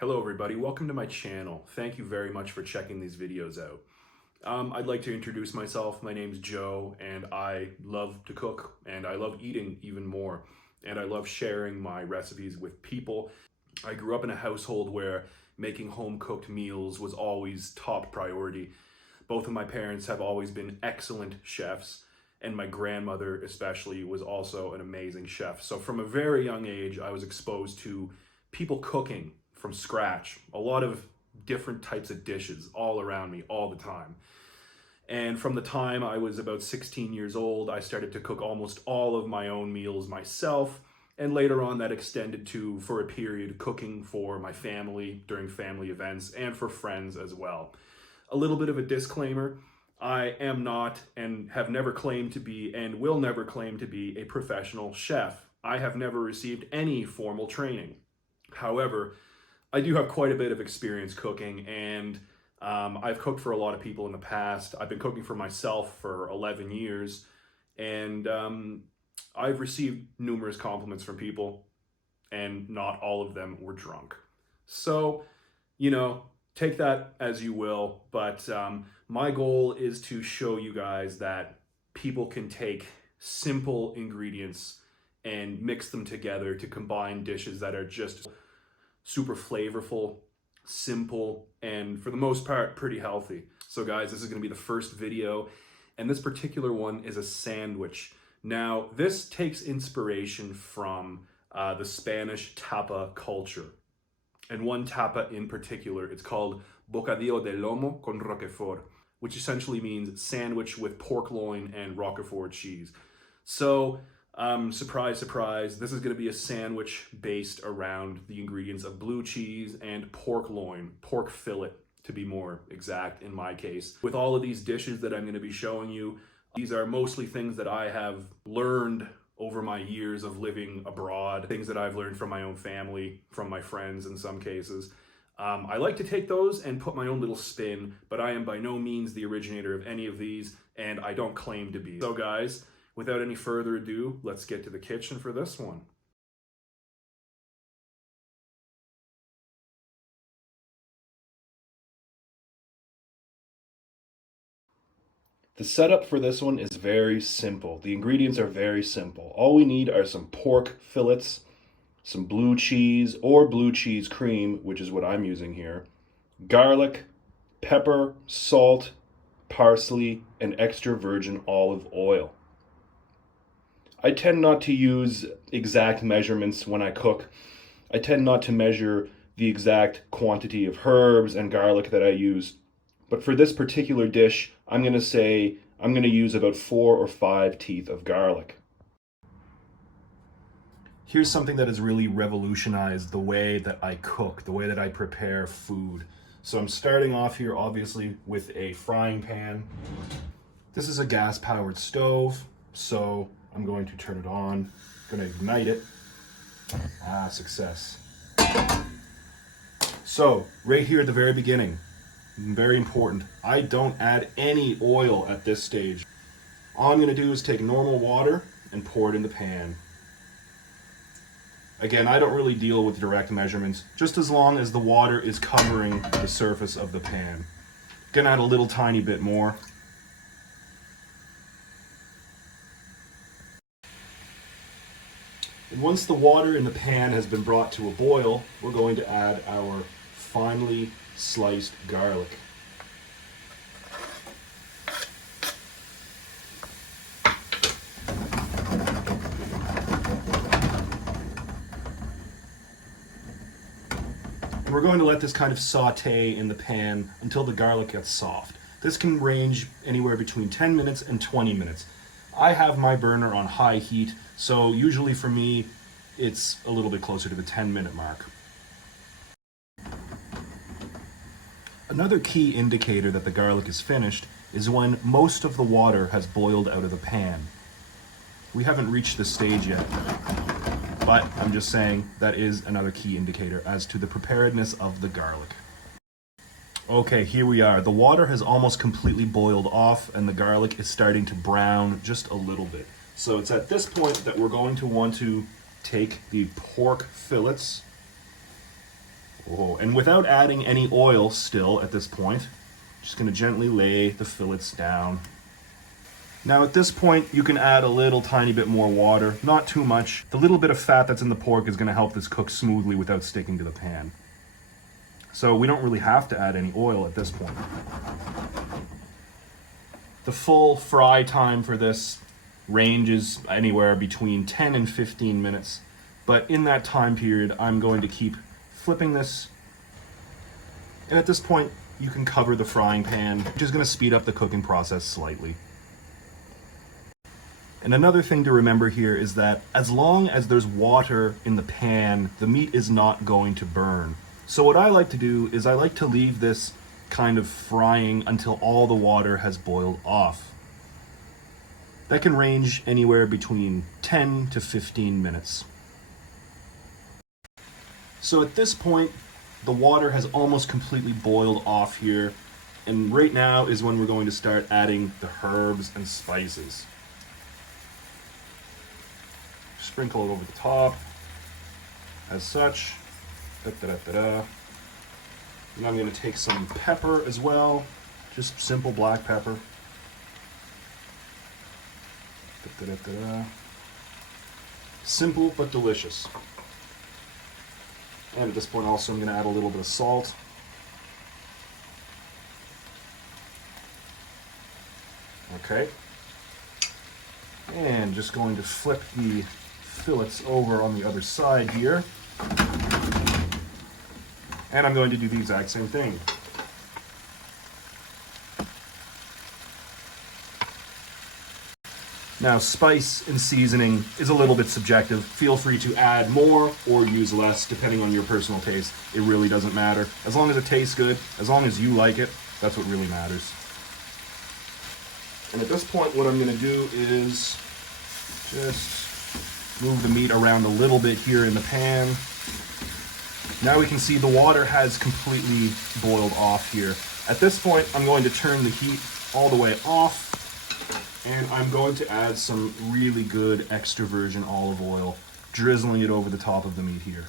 Hello everybody, welcome to my channel. Thank you very much for checking these videos out. I'd like to introduce myself. My name's Joe and I love to cook and I love eating even more. And I love sharing my recipes with people. I grew up in a household where making home-cooked meals was always top priority. Both of my parents have always been excellent chefs, and my grandmother especially was also an amazing chef. So from a very young age, I was exposed to people cooking from scratch, a lot of different types of dishes all around me all the time. And from the time I was about 16 years old, I started to cook almost all of my own meals myself. And later on that extended to, for a period, cooking for my family during family events and for friends as well. A little bit of a disclaimer, I am not and have never claimed to be and will never claim to be a professional chef. I have never received any formal training. However, I do have quite a bit of experience cooking, and I've cooked for a lot of people in the past. I've been cooking for myself for 11 years, and I've received numerous compliments from people, and not all of them were drunk. So, take that as you will, but my goal is to show you guys that people can take simple ingredients and mix them together to combine dishes that are just super flavorful, simple, and for the most part, pretty healthy. So guys, this is gonna be the first video, and this particular one is a sandwich. Now, this takes inspiration from the Spanish tapa culture. And one tapa in particular, it's called bocadillo de lomo con roquefort, which essentially means sandwich with pork loin and roquefort cheese. So, surprise, surprise, this is gonna be a sandwich based around the ingredients of blue cheese and pork loin, pork fillet to be more exact in my case. With all of these dishes that I'm gonna be showing you, these are mostly things that I have learned over my years of living abroad, things that I've learned from my own family, from my friends in some cases. I like to take those and put my own little spin, but I am by no means the originator of any of these, and I don't claim to be. So guys, without any further ado, let's get to the kitchen for this one. The setup for this one is very simple. The ingredients are very simple. All we need are some pork fillets, some blue cheese or blue cheese cream, which is what I'm using here, garlic, pepper, salt, parsley, and extra virgin olive oil. I tend not to use exact measurements when I cook. I tend not to measure the exact quantity of herbs and garlic that I use. But for this particular dish, I'm going to use about 4 or 5 teeth of garlic. Here's something that has really revolutionized the way that I cook, the way that I prepare food. So I'm starting off here obviously with a frying pan. This is a gas-powered stove, so I'm going to turn it on. I'm going to ignite it. Success. So right here at the very beginning, very important, I don't add any oil at this stage. All I'm going to do is take normal water and pour it in the pan. Again, I don't really deal with direct measurements, just as long as the water is covering the surface of the pan. Gonna add a little tiny bit more. And once the water in the pan has been brought to a boil, we're going to add our finely sliced garlic. And we're going to let this kind of saute in the pan until the garlic gets soft. This can range anywhere between 10 minutes and 20 minutes. I have my burner on high heat, so usually for me, it's a little bit closer to the 10-minute mark. Another key indicator that the garlic is finished is when most of the water has boiled out of the pan. We haven't reached this stage yet, but I'm just saying that is another key indicator as to the preparedness of the garlic. Okay, here we are. The water has almost completely boiled off and the garlic is starting to brown just a little bit. So it's at this point that we're going to want to take the pork fillets Oh, and without adding any oil still at this point, just gonna gently lay the fillets down. Now at this point, you can add a little tiny bit more water, not too much. The little bit of fat that's in the pork is gonna help this cook smoothly without sticking to the pan. So we don't really have to add any oil at this point. The full fry time for this ranges anywhere between 10 and 15 minutes. But in that time period, I'm going to keep flipping this. And at this point, you can cover the frying pan, which is going to speed up the cooking process slightly. And another thing to remember here is that as long as there's water in the pan, the meat is not going to burn. So what I like to do is I like to leave this kind of frying until all the water has boiled off. That can range anywhere between 10 to 15 minutes. So at this point, the water has almost completely boiled off here, and right now is when we're going to start adding the herbs and spices. Sprinkle it over the top, as such. Da-da-da-da-da. And I'm going to take some pepper as well, just simple black pepper. Da-da-da-da-da. Simple but delicious. And at this point also I'm going to add a little bit of salt. Okay. And just going to flip the fillets over on the other side here. And I'm going to do the exact same thing. Now, spice and seasoning is a little bit subjective. Feel free to add more or use less, depending on your personal taste. It really doesn't matter. As long as it tastes good, as long as you like it, that's what really matters. And at this point, what I'm going to do is just move the meat around a little bit here in the pan. Now we can see the water has completely boiled off here. At this point, I'm going to turn the heat all the way off, and I'm going to add some really good extra virgin olive oil, drizzling it over the top of the meat here.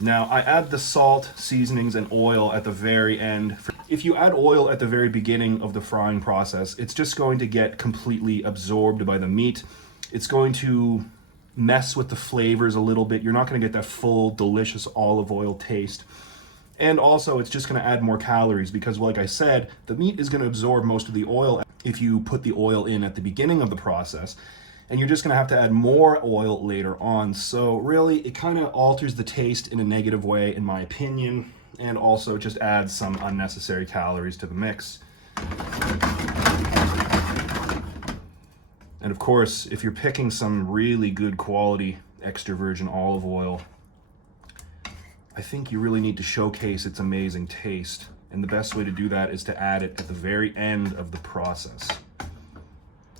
Now, I add the salt, seasonings, and oil at the very end. If you add oil at the very beginning of the frying process, it's just going to get completely absorbed by the meat. It's going to mess with the flavors a little bit. You're not going to get that full, delicious olive oil taste. And also, it's just going to add more calories because, like I said, the meat is going to absorb most of the oil if you put the oil in at the beginning of the process. And you're just going to have to add more oil later on. So really, it kind of alters the taste in a negative way, in my opinion, and also just adds some unnecessary calories to the mix. And of course, if you're picking some really good quality extra virgin olive oil, I think you really need to showcase its amazing taste. And the best way to do that is to add it at the very end of the process,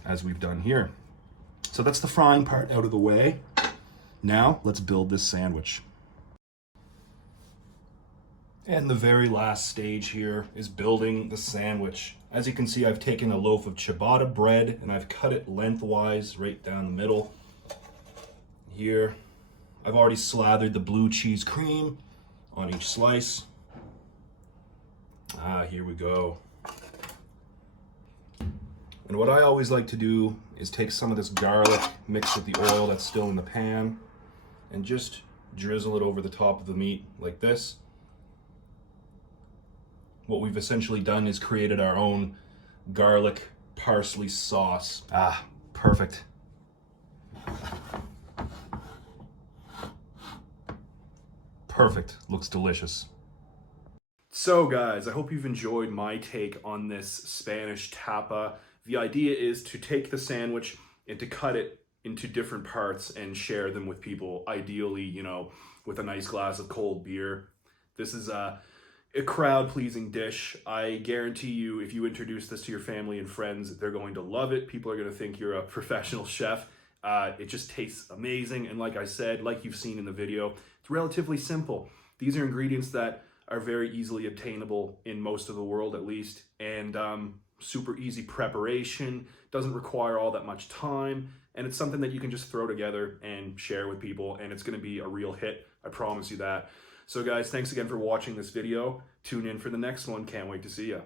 as we've done here. So that's the frying part out of the way. Now, let's build this sandwich. And the very last stage here is building the sandwich. As you can see, I've taken a loaf of ciabatta bread and I've cut it lengthwise right down the middle. Here, I've already slathered the blue cheese cream on each slice. Here we go. And what I always like to do is take some of this garlic mixed with the oil that's still in the pan and just drizzle it over the top of the meat like this. What we've essentially done is created our own garlic parsley sauce. Perfect. Perfect. Looks delicious. So guys, I hope you've enjoyed my take on this Spanish tapa. The idea is to take the sandwich and to cut it into different parts and share them with people, ideally, you know, with a nice glass of cold beer. This is a crowd-pleasing dish. I guarantee you, if you introduce this to your family and friends, they're going to love it. People are going to think you're a professional chef. It just tastes amazing. And like I said, like you've seen in the video, it's relatively simple. These are ingredients that are very easily obtainable in most of the world, at least, and super easy preparation, doesn't require all that much time, and it's something that you can just throw together and share with people, and it's going to be a real hit. I promise you that. So guys, thanks again for watching this video. Tune in for the next one. Can't wait to see ya.